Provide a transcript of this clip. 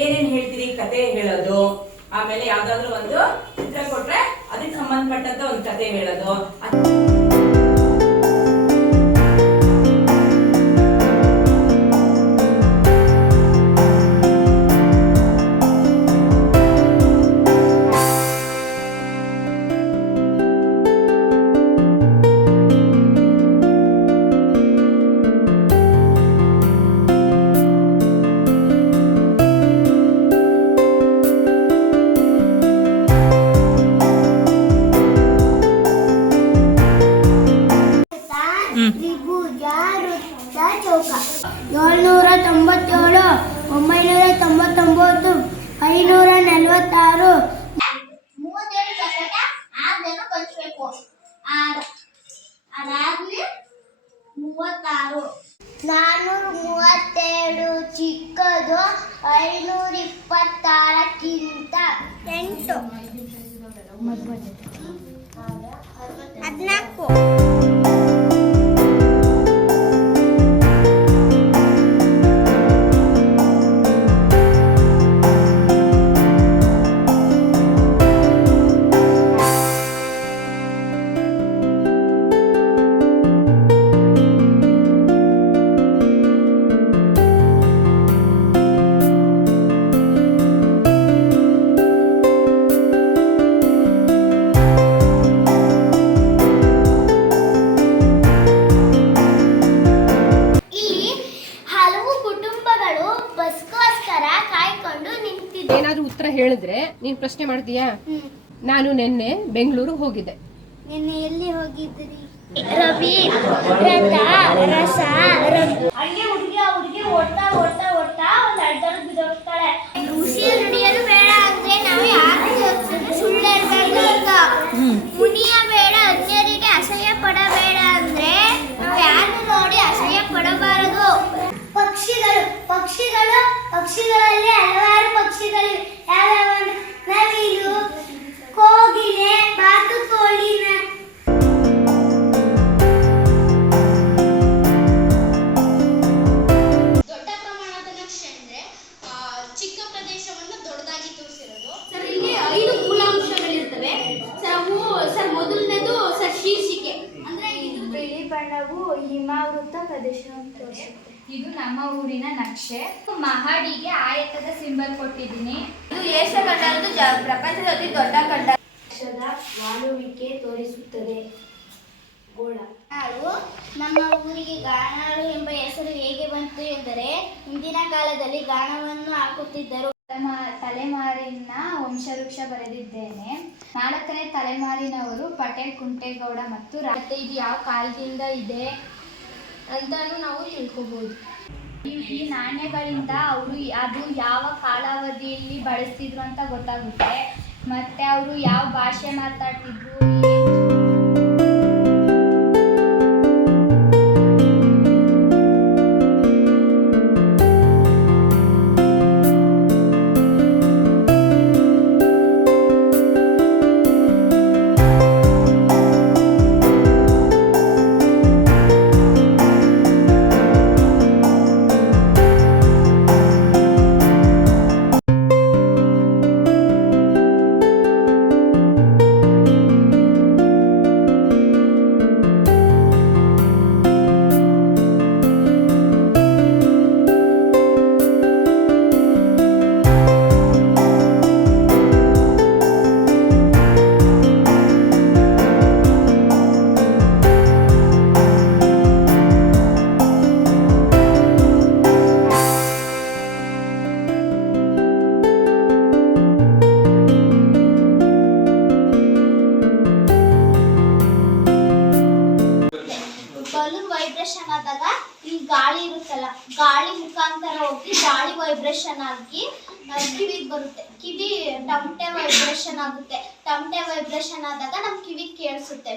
ಏನೇನ್ ಹೇಳ್ತೀರಿ ಕತೆ ಹೇಳೋದು, ಆಮೇಲೆ ಯಾವ್ದಾದ್ರು ಒಂದು ಚಿತ್ರ ಕೊಟ್ರೆ ಅದಕ್ಕೆ ಸಂಬಂಧಪಟ್ಟಂತ ಒಂದು ಕತೆ ಹೇಳೋದು. ತ್ರಿಭುಜ, ವೃತ್ತ, ಚೌಕ. 797, 999, 546. 37 ಚಕಟ, 6 ಪಂಚಬೇಕು. ಅದಾದ್ಮೇಲೆ 36. 437 ಚಿಕ್ಕದು, 526ಕ್ಕಿಂತ 8. 14. ಏನಾದ್ರೂ ಉತ್ತರ ಹೇಳಿದ್ರೆ ನೀನ್ ಪ್ರಶ್ನೆ ಮಾಡ್ತೀಯಾ? ನಾನು ನಿನ್ನೆ ಬೆಂಗಳೂರು ಹೋಗಿದ್ದೆ. ನಿನ್ನೆ ಎಲ್ಲಿ ಹೋಗಿದ್ರಿ? ರವಿ, ರಥ, ರಸ, ಹಂಗೆ ಹುಡುಗಿ ಓಡ್ತಾ ಓಡ್ತಾ ಓಡ್ತಾ ಒಂದು ಅಡ್ಡಾಡ ಬಿದ್ದೋಗ್ತಾಳೆ. ಋಷಿ ನುಡಿಯಲು ಬೇಡ ಅಂದ್ರೆ ನಾವು ಯಾರು ಸುಳ್ಳು ಹೇಳ್ಬಾರ್ದು. ಮುನಿಯ ಬೇಡ ಅನ್ಯರಿಗೆ ಅಸಹ್ಯ ಪಡಬೇಡ ಅಂದ್ರೆ ನಾವು ಯಾರನ್ನು ನೋಡಿ ಅಸಹ್ಯ ಪಡಬಾರದು. ಪಕ್ಷಿಗಳಲ್ಲಿ ಹಲವಾರು ಪಕ್ಷಿಗಳಿವೆ. ಯಾವ್ಯಾವ? ನವಿಲು, ಕೋಗಿಲೆ, ಬಾತುಕೋಳಿ. ದೊಡ್ಡ ಪ್ರಮಾಣದ ನಕ್ಷೆ ಅಂದ್ರೆ ಚಿಕ್ಕ ಪ್ರದೇಶವನ್ನು ದೊಡ್ಡದಾಗಿ ತೋರಿಸಿರೋದು. ಸರ್, ಇಲ್ಲಿ 5 ಮೂಲಾಂಶಗಳಿರ್ತವೆ. ಸರ್ ಮೊದಲನೇದು ಸರ್ ಶೀರ್ಷಿಕೆ ಅಂದ್ರೆ ಇದು ಬಿಳಿ ಬಣ್ಣವು ಹಿಮಾವೃತ ಪ್ರದೇಶವನ್ನು ತೋರಿಸುತ್ತೆ. ಇದು ನಮ್ಮ ಊರಿನ ನಕ್ಷೆ. ಮಹಡಿಗೆ ಆಯತದ ಸಿಂಬಲ್ ಕೊಟ್ಟಿದ್ದೀನಿ. ಇದು ಏಷ್ಯಾ ಖಂಡದ ಪ್ರಪಂಚದ ಅತಿ ದೊಡ್ಡ ಖಂಡ. ವಾಲುವಿಕೆ ತೋರಿಸುತ್ತದೆ. ಗೋಳ. ನಮ್ಮ ಊರಿಗೆ ಗಾಣಾಳು ಎಂಬ ಹೆಸರು ಹೇಗೆ ಬಂತು ಎಂದರೆ ಹಿಂದಿನ ಕಾಲದಲ್ಲಿ ಗಾಣವನ್ನು ಹಾಕುತ್ತಿದ್ದರು. ತಲೆಮಾರಿನ ವಂಶವೃಕ್ಷ ಬರೆದಿದ್ದೇನೆ. 4ನೇ ತಲೆಮಾರಿನವರು ಪಟೇಲ್, ಕುಂಟೇಗೌಡ ಮತ್ತು ಇದು ಯಾವ ಕಾಲದಿಂದ ಇದೆ ಅಂತಾನು ನಾವು ತಿಳ್ಕೊಬಹುದು. ಈ ನಾಣ್ಯಗಳಿಂದ ಅವರು ಅದು ಯಾವ ಕಾಲಾವಧಿಯಲ್ಲಿ ಬಳಸ್ತಿದ್ರು ಅಂತ ಗೊತ್ತಾಗುತ್ತೆ. ಮತ್ತೆ ಅವರು ಯಾವ ಭಾಷೆ ಮಾತಾಡ್ತಿದ್ರು. ಆದಾಗ ಈ ಗಾಳಿ ಇರುತ್ತಲ್ಲ, ಗಾಳಿ ಮುಖಾಂತರ ಹೋಗಿ ಗಾಳಿ ವೈಬ್ರೇಷನ್ ಆಗಿ ಕಿವಿಗೆ ಬರುತ್ತೆ. ಕಿವಿ ಟಮಟೆ ವೈಬ್ರೇಷನ್ ಆಗುತ್ತೆ. ಟಮಟೆ ವೈಬ್ರೇಷನ್ ಆದಾಗ ನಮ್ ಕಿವಿಗೆ ಕೇಳಿಸುತ್ತೆ.